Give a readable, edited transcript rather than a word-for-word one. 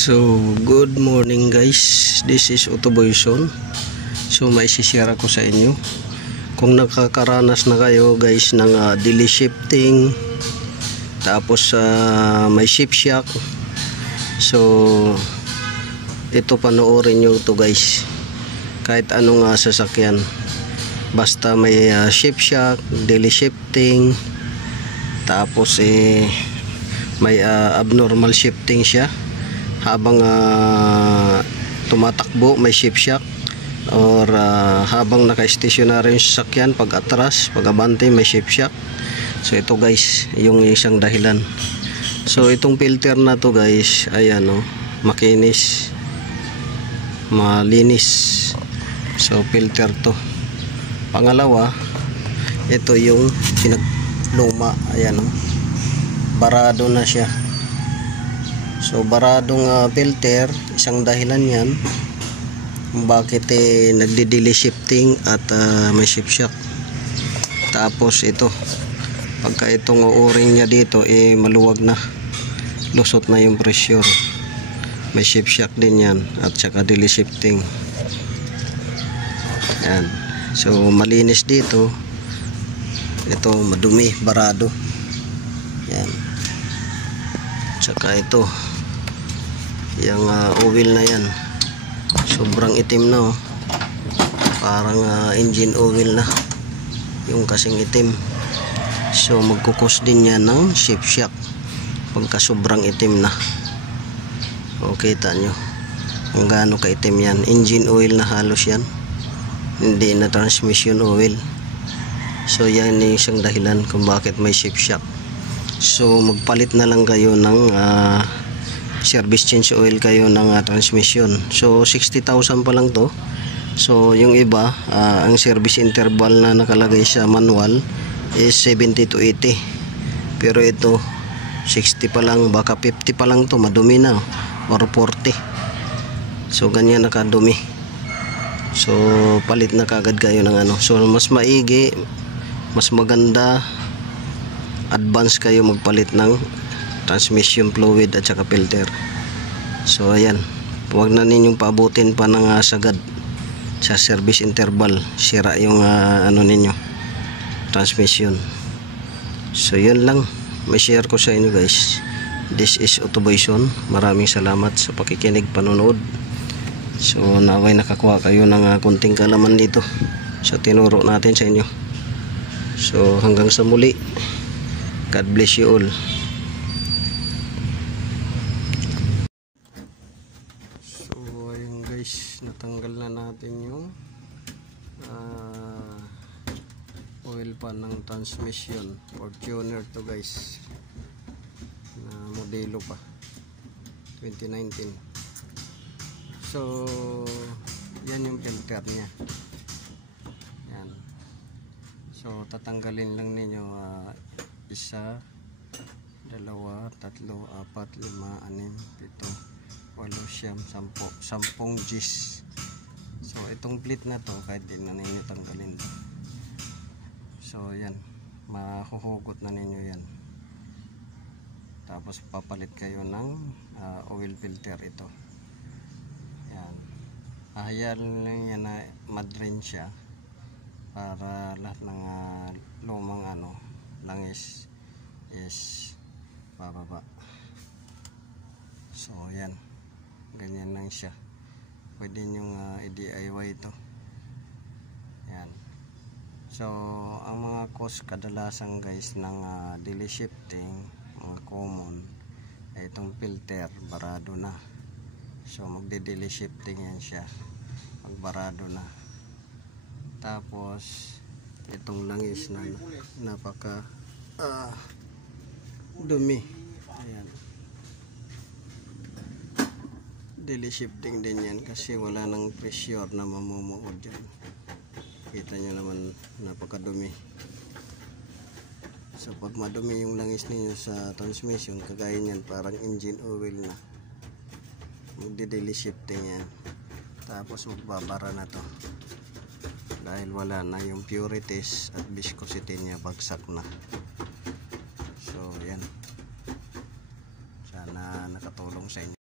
So, good morning guys. This is Autoboyson. So, may share ako sa inyo. Kung nakakaranas na kayo guys ng delay shifting, tapos may shift shock. So, ito panoorin nyo to guys. Kahit anong sasakyan. Basta may shift shock, delay shifting, tapos may abnormal shifting siya habang tumatakbo, may shift shock, or habang naka-stationary yung sasakyan, pag atras, pag abante, may shift shock. So ito guys, yung isang dahilan. So itong filter na to guys, ayan makinis, malinis. So filter to. Pangalawa, ito yung pinagluma, ayan barado na siya. So baradong filter, isang dahilan yan kung bakit nagdi-delay shifting at may shift shock. Tapos ito, pagka itong o-ring niya dito maluwag na, lusot na yung pressure, may shift shock din yan, at saka delay shifting. Yan. So malinis dito, ito madumi, barado. Yan. Tsaka ito yung oil na yan, sobrang itim na parang engine oil na yung kasing itim. So magkukos din yan ng shift shock pagka sobrang itim na. O kita nyo kung gaano kaitim yan, engine oil na halos yan, hindi na transmission oil. So yan yung isang dahilan kung bakit may shift shock. So magpalit na lang kayo ng service change oil kayo ng transmission. So 60,000 pa lang to. So yung iba, ang service interval na nakalagay sa manual is 70 to 80. Pero ito 60 pa lang, baka 50 pa lang to, madumi na, or 40. So ganyan nakadumi. So palit na kagad kayo ng So mas maigi, mas maganda, advance kayo magpalit ng transmission fluid at saka filter. So ayan, huwag na ninyong paabutin pa ng sagad sa service interval, sira yung ninyo transmission. So yun lang may share ko sa inyo guys. This is Autoboyson. Maraming salamat sa pakikinig, panonood. So naway nakakuha kayo ng kunting kalaman dito sa tinuro natin sa inyo. So hanggang sa muli, God bless you all. So ayun guys, natanggal na natin yung oil pan ng transmission. Fortuner to guys, na modelo pa 2019. So yan yung filter nya. Yan. So tatanggalin lang ninyo isa, dalawa, tatlo, apat, lima, anim, pito, walo, siyam, sampung Gs. So itong plate na to, kahit din na ninyo tanggalin. So yan, mahuhugot na ninyo yan. Tapos papalit kayo ng oil filter ito. Yan, ahayaan lang yan na madrain siya para lahat ng lumang langis is bababa. So yan, ganyan lang siya. Pwede nyong i-DIY ito. Yan. So ang mga cause kadalasan guys ng delay shifting, mga common, ay itong filter barado na. So magde-delay shifting yan siya pag barado na. Tapos itong langis na napaka dumi. Ayan, delay shifting din yan kasi wala nang pressure na mamumuod dyan. Kita nyo naman napakadumi. So pag madumi yung langis ninyo sa transmission, kagaya nyan parang engine oil na, magde-delay shifting yan. Tapos magbabara na to dahil wala na yung purities at viscosity niya, bagsak na. So yan, sana nakatulong sa inyo.